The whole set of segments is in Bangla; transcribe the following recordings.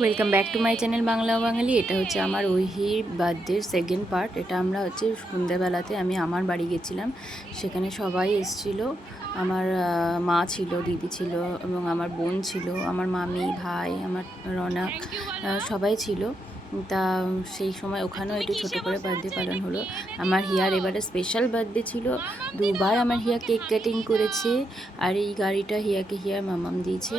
Welcome back to my channel Bangla Bangali. এটা হচ্ছে আমার ওহির বার্থডের সেকেন্ড পার্ট। এটা আমরা হচ্ছে সন্ধ্যাবেলাতে আমি আমার বাড়ি গেছিলাম, সেখানে সবাই এসেছিল। আমার মা ছিল, দিদি ছিল এবং আমার বোন ছিল, আমার মামি, ভাই, আমার রনক, সবাই ছিল। তা সেই সময় ওখানেও একটু ছোটো করে বার্থডে পালন হলো। আমার হিয়ার এবারে স্পেশাল বার্থডে ছিল, দুবার আমার হিয়া কেক কাটিং করেছে। আর এই গাড়িটা হিয়াকে হিয়ার মামাম দিয়েছে।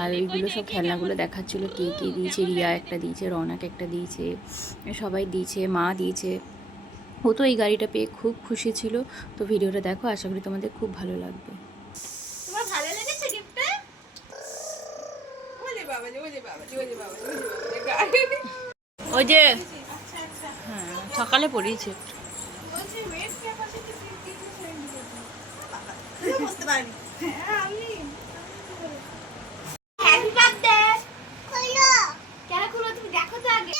আর এইগুলো সব খেলনাগুলো দেখাচ্ছিলো, কে কে দিয়েছে। রিয়া একটা দিয়েছে, রনক একটা দিয়েছে, সবাই দিয়েছে, মা দিয়েছে। ও তো এই গাড়িটা পেয়ে খুব খুশি ছিল। তো ভিডিওটা দেখো, আশা করি তোমাদের খুব ভালো লাগবে। তোমার ভালো লেগেছে গিফটটা? ওলে বাবা, ওলে বাবা, ওলে বাবা, ওই যে হ্যাঁ, সকালে পড়িয়েছে। বলছি ওয়েট ক্যাপাসিটি 50% বুঝতে পারিনি। হ্যাঁ আমি হ্যাপি বার্থডে খুলো। কেন খুলো? তুমি দেখো তো আগে।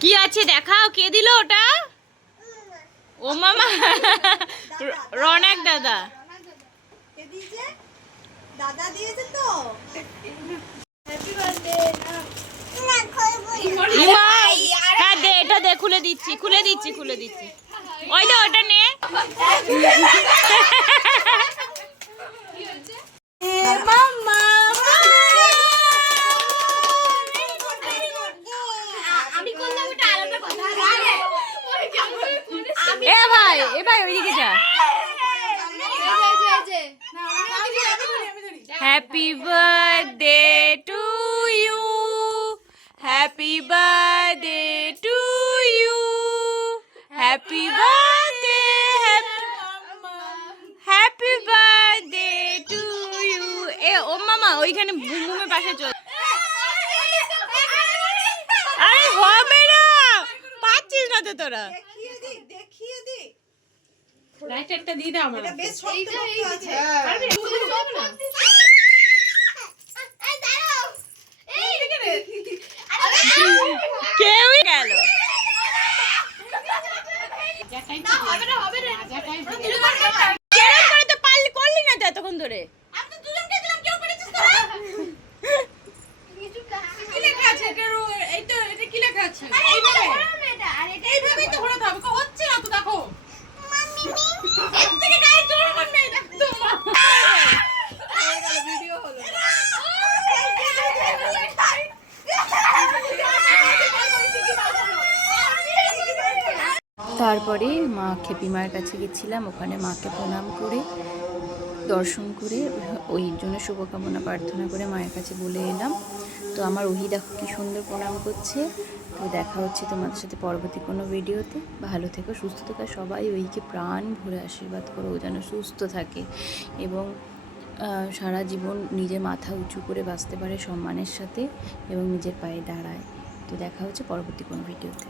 কি আছে দেখাও, কে দিল ওটা? ও মামা, রনক দাদা। কে দিয়েছে? দাদা দিয়েছে তো। Happy birthday. হ্যাঁ দে, এটা দে, খুলে দিচ্ছি খুলে দিচ্ছি খুলে দিচ্ছি। ওই তো ওটা নে। এ ভাই ওইদিকে যা। Happy birthday to you, happy birthday to you, happy birthday, happy birthday to you. এ ও মামা ওইখানে বুমবুমের পাশে চল। আরে হবে না, পাচ্ছিস না তো তোরা। দেখিয়ে দি। লাইট একটা দিয়ে দাও আমার। এটা বেশ শক্ত আছে। আরে খুলে সব না। এই দাঁড়াও। এই দেখে রে। কেউই গেল। না হবে রে। কেরম করে তো পারলি, করলি না তো এতক্ষণ ধরে। আমি তো দুজনকে দিলাম, কেউ করেছিস তোরা? কি লেখা আছে এটার? এটা কি লেখা আছে? এইভাবে এটা, আর এটা এইভাবেই তো ঘোরাতে হবে। হচ্ছে না তো দেখো। মাম্মি এর থেকে গায়ে জোর করবে, দেখো তো। হয়ে গেল, ভিডিও হলো। তারপরে মা খেপি মায়ের কাছে গেছিলাম, ওখানে মাকে প্রণাম করে দর্শন করে ওই জন্য শুভকামনা প্রার্থনা করে মায়ের কাছে বলে এলাম। তো আমার ওহি দেখো কী সুন্দর প্রণাম করছে। তো দেখা হচ্ছে তোমাদের সাথে পরবর্তী কোনো ভিডিওতে। ভালো থেকো, সুস্থ থেকো সবাই। ওহিকে প্রাণ ভরে আশীর্বাদ করো, ও যেন সুস্থ থাকে এবং সারা জীবন নিজের মাথা উঁচু করে বাঁচতে পারে সম্মানের সাথে এবং নিজের পায়ে দাঁড়ায়। তো দেখা হচ্ছে পরবর্তী কোনো ভিডিওতে।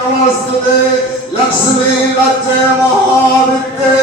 নমস্তে লক্ষ্মী রাজ্যে মহাবিদ্যে।